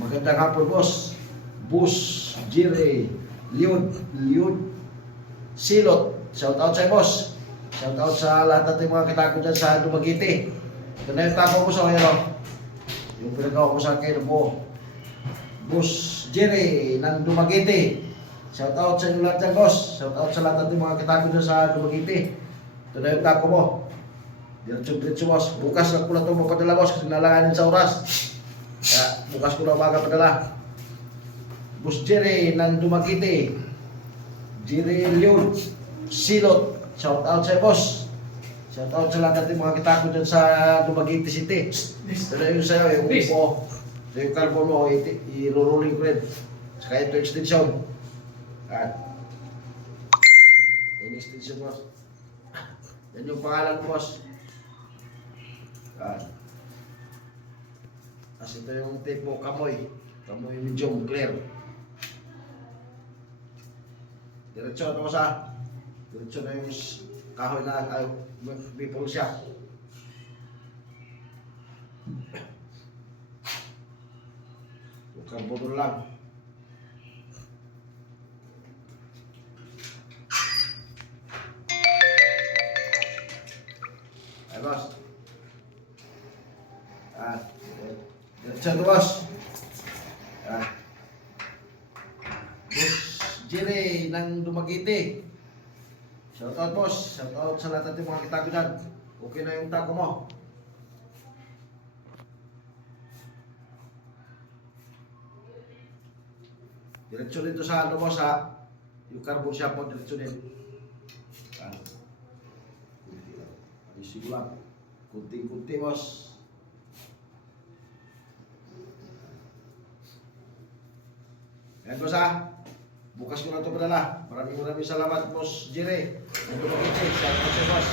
Magandang hapon, boss. Bus, Jire, Liud, Silot. Shout out sa boss. Shout out sa lahat natin mga kitako dyan sa Dumaguete. Ito na yung tako ko sa ngayon. Yung pinagawa ko sa akin po. Bus, Jire, ng Dumaguete. Shout out sa inyo lahat dyan, boss. Shout out sa lahat natin mga kitako dyan sa Dumaguete. Ito na yung tako mo. Diretso, boss. Bukas lang ko na ito mapadala, boss, kasi nalanganin sa oras. Kaya bukas ko na umaga padala. Bus Jerry ng Dumaguete. Jerry Liud, Silot. Shout out sa boss. Shout out sa lahat natin mga kitako dyan sa Dumaguete City. Ito na yung sa'yo, yung upo. Ito yung carbon mo, i-rolling ko rin. Saka ito extension. Yan extension, boss. Yan yung pangalan mo, boss. As ito yung tape mo, kamoy medium clear. Diretso na yung kahoy na bipol siya. Yung carbon lang. Ay, boss. Diretso na, boss. Bus Jire ng Dumaguete. Shout out, boss. Shout out sa lahat natin mga kitako dyan. Okay na yung tako mo. Diretso dito sa ano, boss, ha. Yung carbon shop mo, diretso din. Isig lang. Kunti-kunti, boss. Yan, boss, ha. Bukas ko na ito padala. Maraming salamat, boss Jire. Ito, Dumaguete. Shout out sa boss.